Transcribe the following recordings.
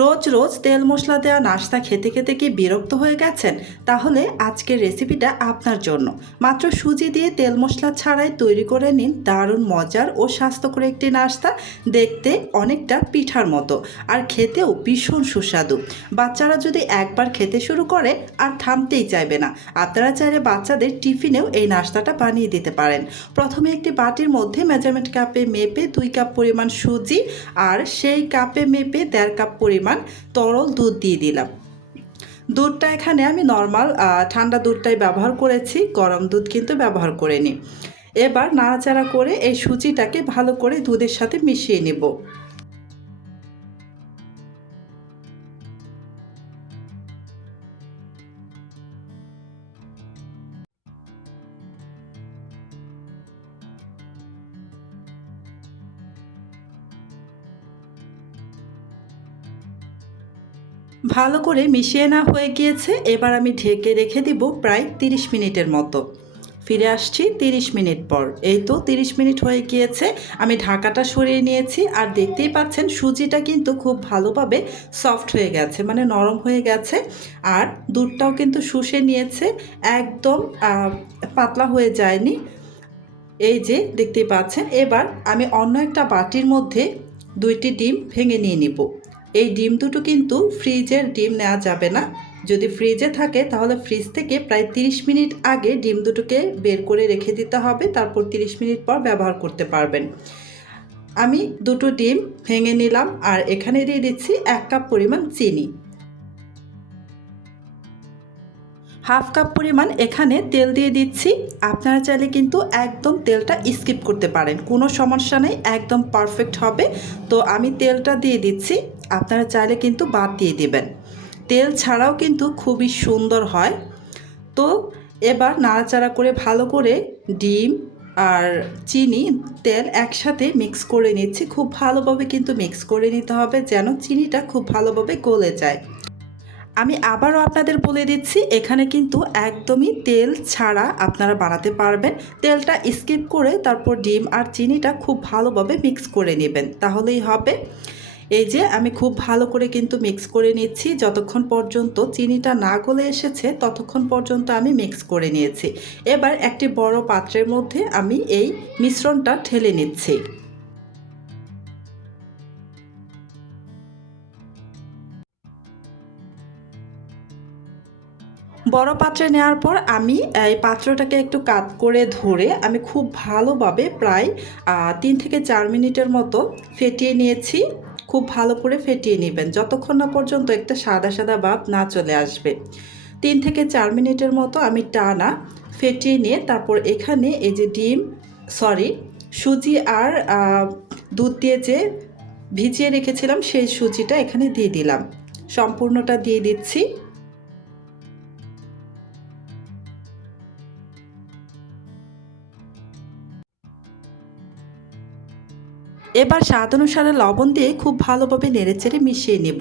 রোজ রোজ তেল মশলা দেওয়া নাস্তা খেতে খেতে কি বিরক্ত হয়ে গেছেন? তাহলে আজকের রেসিপিটা আপনার জন্য। মাত্র সুজি দিয়ে তেল মশলা ছাড়াই তৈরি করে নিন দারুণ মজার ও স্বাস্থ্যকর একটি নাস্তা। দেখতে অনেকটা পিঠার মতো আর খেতেও ভীষণ সুস্বাদু। বাচ্চারা যদি একবার খেতে শুরু করে আর থামতেই চাইবে না। আপনারা চাইলে বাচ্চাদের টিফিনেও এই নাস্তাটা বানিয়ে দিতে পারেন। প্রথমে একটি বাটির মধ্যে মেজারমেন্ট কাপে মেপে 2 কাপ পরিমাণ সুজি আর সেই কাপে মেপে 1.5 কাপ পরিমাণ তরল দুধ দিয়ে দিলাম। দুধটা এখানে আমি নর্মাল ঠান্ডা দুধটাই ব্যবহার করেছি, গরম দুধ কিন্তু ব্যবহার করিনি। এবার নাড়াচাড়া করে এই সুজিটাকে ভালো করে দুধের সাথে মিশিয়ে নেব। ভালো করে মিশিয়ে না হয়ে গিয়েছে, এবার আমি ঢেকে রেখে দিব প্রায় 30 মিনিটের মতো। ফিরে আসছি 30 মিনিট পর। এই তো 30 মিনিট হয়ে গিয়েছে, আমি ঢাকাটা সরিয়ে নিয়েছি আর দেখতেই পাচ্ছেন সুজিটা কিন্তু খুব ভালোভাবে সফট হয়ে গেছে, মানে নরম হয়ে গেছে। আর দুধটাও কিন্তু শুষে নিয়েছে, একদম পাতলা হয়ে যায়নি। এই যে দেখতেই পাচ্ছেন। এবার আমি অন্য একটা বাটির মধ্যে 2টি ডিম ভেঙে নিয়ে নিব। এই ডিম দুটো কিন্তু ফ্রিজের ডিম নেওয়া যাবে না। যদি ফ্রিজে থাকে তাহলে ফ্রিজ থেকে প্রায় 30 মিনিট আগে ডিম দুটোকে বের করে রেখে দিতে হবে, তারপর 30 মিনিট পর ব্যবহার করতে পারবেন। আমি দুটো ডিম ভেঙে নিলাম আর এখানে দিয়ে দিচ্ছি 1 কাপ পরিমাণ চিনি। হাফ কাপ পরিমাণ এখানে তেল দিয়ে দিচ্ছি। আপনারা চাইলে কিন্তু একদম তেলটা স্কিপ করতে পারেন, কোনো সমস্যা নেই, একদম পারফেক্ট হবে। তো আমি তেলটা দিয়ে দিচ্ছি, আপনারা চাইলে কিন্তু বাদ দিয়ে দিবেন। তেল ছাড়াও কিন্তু খুবই সুন্দর হয়। তো এবার নাড়াচাড়া করে ভালো করে ডিম আর চিনি তেল একসাথে মিক্স করে নিচ্ছি। খুব ভালোভাবে কিন্তু মিক্স করে নিতে হবে যেন চিনিটা খুব ভালোভাবে গলে যায়। আমি আবারও আপনাদের বলে দিচ্ছি, এখানে কিন্তু একদমই তেল ছাড়া আপনারা বানাতে পারবেন। তেলটা স্কিপ করে তারপর ডিম আর চিনিটা খুব ভালোভাবে মিক্স করে নেবেন, তাহলেই হবে। এই যে আমি খুব ভালো করে কিন্তু মিক্স করে নিচ্ছি, যতক্ষণ পর্যন্ত চিনিটা না গলে এসেছে ততক্ষণ পর্যন্ত আমি মিক্স করে নিয়েছি। এবার একটি বড় পাত্রের মধ্যে আমি এই মিশ্রণটা ঢেলে নিচ্ছি। বড় পাত্রে নেওয়ার পর আমি এই পাত্রটাকে একটু কাত করে ধরে আমি খুব ভালোভাবে প্রায় 3 থেকে 4 মিনিটের মতো ফেটিয়ে নিয়েছি। খুব ভালো করে ফেটিয়ে নেবেন যতক্ষণ না পর্যন্ত একটা সাদা সাদা ভাব না চলে আসবে। 3 থেকে 4 মিনিটের মতো আমি টানা ফেটিয়ে নিয়ে তারপর এখানে এই যে সুজি আর দুধ দিয়ে যে ভিজিয়ে রেখেছিলাম সেই সুজিটা এখানে দিয়ে দিলাম। সম্পূর্ণটা দিয়ে দিচ্ছি। এবার স্বাদ অনুসারে লবণ দিয়ে খুব ভালোভাবে নেড়েচেড়ে মিশিয়ে নেব।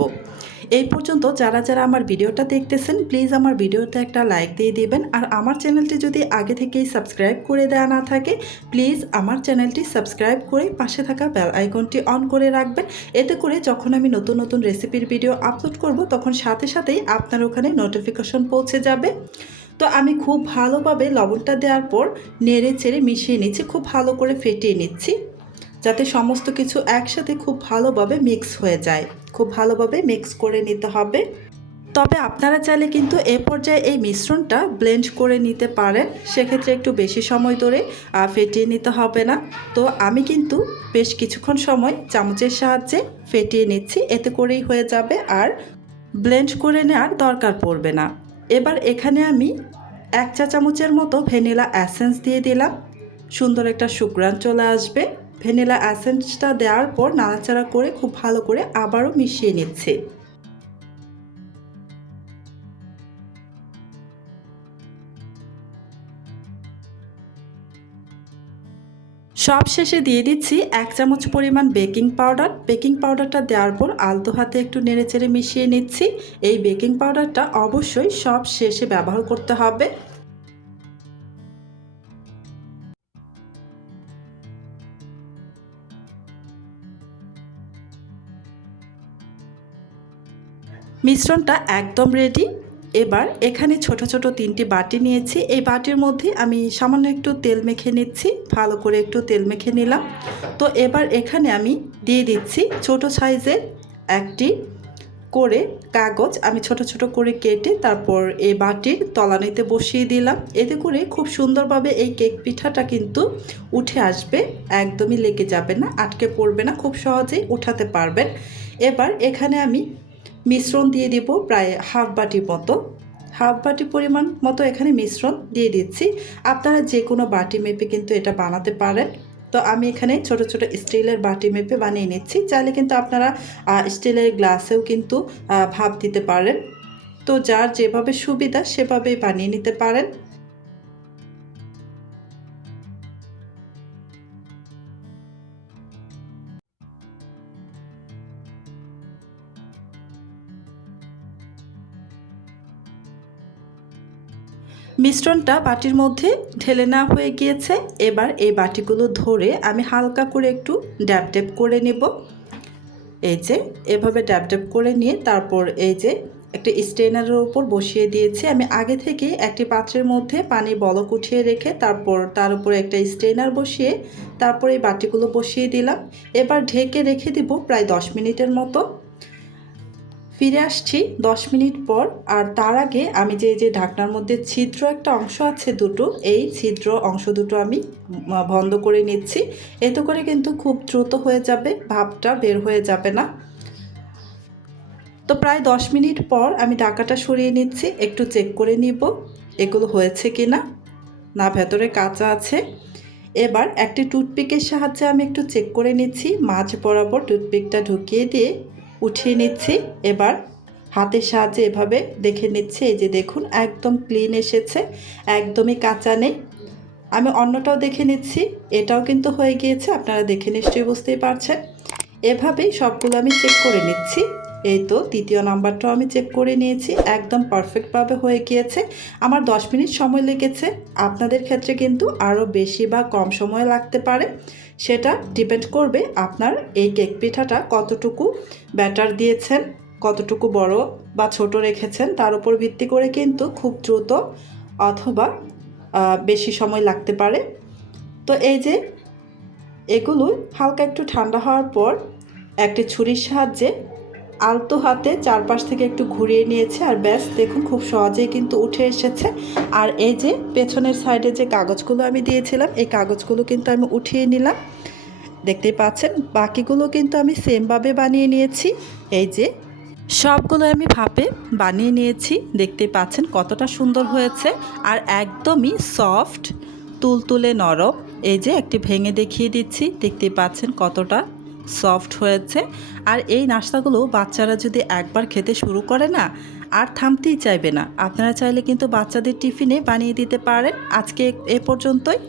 এই পর্যন্ত যারা যারা আমার ভিডিওটা দেখতেছেন প্লিজ আমার ভিডিওতে একটা লাইক দিয়ে দিবেন। আর আমার চ্যানেলটি যদি আগে থেকেই সাবস্ক্রাইব করে দেওয়া না থাকে প্লিজ আমার চ্যানেলটি সাবস্ক্রাইব করে পাশে থাকা বেল আইকনটি অন করে রাখবেন। এতে করে যখন আমি নতুন নতুন রেসিপির ভিডিও আপলোড করব তখন সাথে সাথেই আপনার ওখানে নোটিফিকেশন পৌঁছে যাবে। তো আমি খুব ভালোভাবে লবণটা দেওয়ার পর নেড়ে চেড়ে মিশিয়ে নিচ্ছি, খুব ভালো করে ফেটিয়ে নিচ্ছি যাতে সমস্ত কিছু একসাথে খুব ভালোভাবে মিক্স হয়ে যায়। খুব ভালোভাবে মিক্স করে নিতে হবে। তবে আপনারা চাইলে কিন্তু এ পর্যায়ে এই মিশ্রণটা ব্লেন্ড করে নিতে পারেন, সেক্ষেত্রে একটু বেশি সময় ধরে ফেটিয়ে নিতে হবে না। তো আমি কিন্তু বেশ কিছুক্ষণ সময় চামচের সাহায্যে ফেটিয়ে নিচ্ছি, এতে করেই হয়ে যাবে, আর ব্লেন্ড করে নেওয়ার দরকার পড়বে না। এবার এখানে আমি 1 চা চামচের মতো ভ্যানিলা এসেন্স দিয়ে দিলাম, সুন্দর একটা সুঘ্রাণ চলে আসবে। ভ্যানিলা এসেন্সটা দেওয়ার পর নাড়াচাড়া করে খুব ভালো করে আবারও মিশিয়ে নিচ্ছি। সব শেষে দিয়ে দিচ্ছি 1 চামচ পরিমাণ বেকিং পাউডার। বেকিং পাউডারটা দেওয়ার পর আলতো হাতে একটু নেড়েচেড়ে মিশিয়ে নিচ্ছি। এই বেকিং পাউডারটা অবশ্যই সব শেষে ব্যবহার করতে হবে। মিশ্রণটা একদম রেডি। এবার এখানে ছোট ছোট 3টি বাটি নিয়েছি। এই বাটির মধ্যে আমি সামান্য একটু তেল মেখে নিচ্ছি, ভালো করে একটু তেল মেখে নিলাম। তো এবার এখানে আমি দিয়ে দিচ্ছি ছোট সাইজের একটি করে কাগজ আমি ছোট ছোট করে কেটে তারপর এই বাটির তলানিতে বসিয়ে দিলাম। এতে করে খুব সুন্দরভাবে এই কেক পিঠাটা কিন্তু উঠে আসবে, একদমই লেগে যাবে না, আটকে পড়বে না, খুব সহজেই উঠাতে পারবেন। এবার এখানে আমি মিশ্রণ দিয়ে দিব প্রায় হাফ বাটি মতো, হাফ বাটি পরিমাণ মতো এখানে মিশ্রণ দিয়ে দিচ্ছি। আপনারা যে কোনো বাটি মেপে কিন্তু এটা বানাতে পারেন। তো আমি এখানে ছোট ছোট স্টিলের বাটি মেপে বানিয়ে নিচ্ছি। চাইলে কিন্তু আপনারা স্টিলের গ্লাসেও কিন্তু ভাপ দিতে পারেন। তো যার যেভাবে সুবিধা সেভাবেই বানিয়ে নিতে পারেন। মিশ্রণটা বাটির মধ্যে ঢেলে নেওয়া হয়ে গিয়েছে। এবার এই বাটিগুলো ধরে আমি হালকা করে একটু ড্যাব ড্যাব করে নেব। এই যে এভাবে ড্যাব ড্যাব করে নিয়ে তারপর এই যে একটা স্ট্রেনারের উপর বসিয়ে দিয়েছি। আমি আগে থেকে একটি পাত্রের মধ্যে পানি বলক উঠিয়ে রেখে তারপর তার উপরে একটা স্ট্রেনার বসিয়ে তারপর এই বাটিগুলো বসিয়ে দিলাম। এবার ঢেকে রেখে দিব প্রায় 10 মিনিটের মতো। ফিরে আসছি 10 মিনিট পর। আর তার আগে আমি যে ঢাকনার মধ্যে ছিদ্র একটা অংশ আছে দুটো, এই ছিদ্র অংশ দুটো আমি বন্ধ করে নিচ্ছি। এতে করে কিন্তু খুব দ্রুত হয়ে যাবে, ভাপটা বের হয়ে যাবে না। তো প্রায় 10 মিনিট পর আমি ঢাকাটা সরিয়ে নিচ্ছি, একটু চেক করে নিব এগুলো হয়েছে কি না, না ভেতরে কাঁচা আছে। এবার একটি টুথপিকের সাহায্যে আমি একটু চেক করে নিচ্ছি, মাঝ বরাবর টুথপিকটা ঢুকিয়ে দিয়ে উঠিয়ে নিচ্ছি। এবার হাতের সাহায্যে এভাবে দেখে নিচ্ছি, এই যে দেখুন একদম ক্লিন এসেছে, একদমই কাঁচা নেই। আমি অন্যটাও দেখে নিচ্ছি, এটাও কিন্তু হয়ে গিয়েছে, আপনারা দেখে নিশ্চয়ই বুঝতেই পারছেন। এভাবেই সবগুলো আমি চেক করে নিচ্ছি। এই তো তৃতীয় নাম্বারটাও আমি চেক করে নিয়েছি, একদম পারফেক্টভাবে হয়ে গিয়েছে। আমার 10 মিনিট সময় লেগেছে, আপনাদের ক্ষেত্রে কিন্তু আরও বেশি বা কম সময় লাগতে পারে। সেটা ডিপেন্ড করবে আপনার এই কেক পিঠাটা কতটুকু ব্যাটার দিয়েছেন, কতটুকু বড় বা ছোট রেখেছেন, তার উপর ভিত্তি করে কিন্তু খুব দ্রুত অথবা বেশি সময় লাগতে পারে। তো এই যে এগুলো হালকা একটু ঠান্ডা হওয়ার পর একটি ছুরির সাহায্যে আলতো হাতে চারপাশ থেকে একটু ঘুরিয়ে নিয়েছে, আর ব্যাস দেখুন খুব সহজেই কিন্তু উঠে এসেছে। আর এই যে পেছনের সাইডে যে কাগজগুলো আমি দিয়েছিলাম, এই কাগজগুলো কিন্তু আমি উঠিয়ে নিলাম, দেখতেই পাচ্ছেন। বাকিগুলো কিন্তু আমি সেমভাবে বানিয়ে নিয়েছি। এই যে সবগুলো আমি ভাপে বানিয়ে নিয়েছি, দেখতেই পাচ্ছেন কতটা সুন্দর হয়েছে আর একদমই সফট, তুলতুলে নরম। এই যে একটি ভেঙে দেখিয়ে দিচ্ছি, দেখতেই পাচ্ছেন কতটা সফট হয়েছে। আর এই নাস্তাগুলো বাচ্চারা যদি একবার খেতে শুরু করে না, আর থামতেই চাইবে না। আপনারা চাইলে কিন্তু বাচ্চাদের টিফিনে বানিয়ে দিতে পারেন। আজকে এ পর্যন্তই।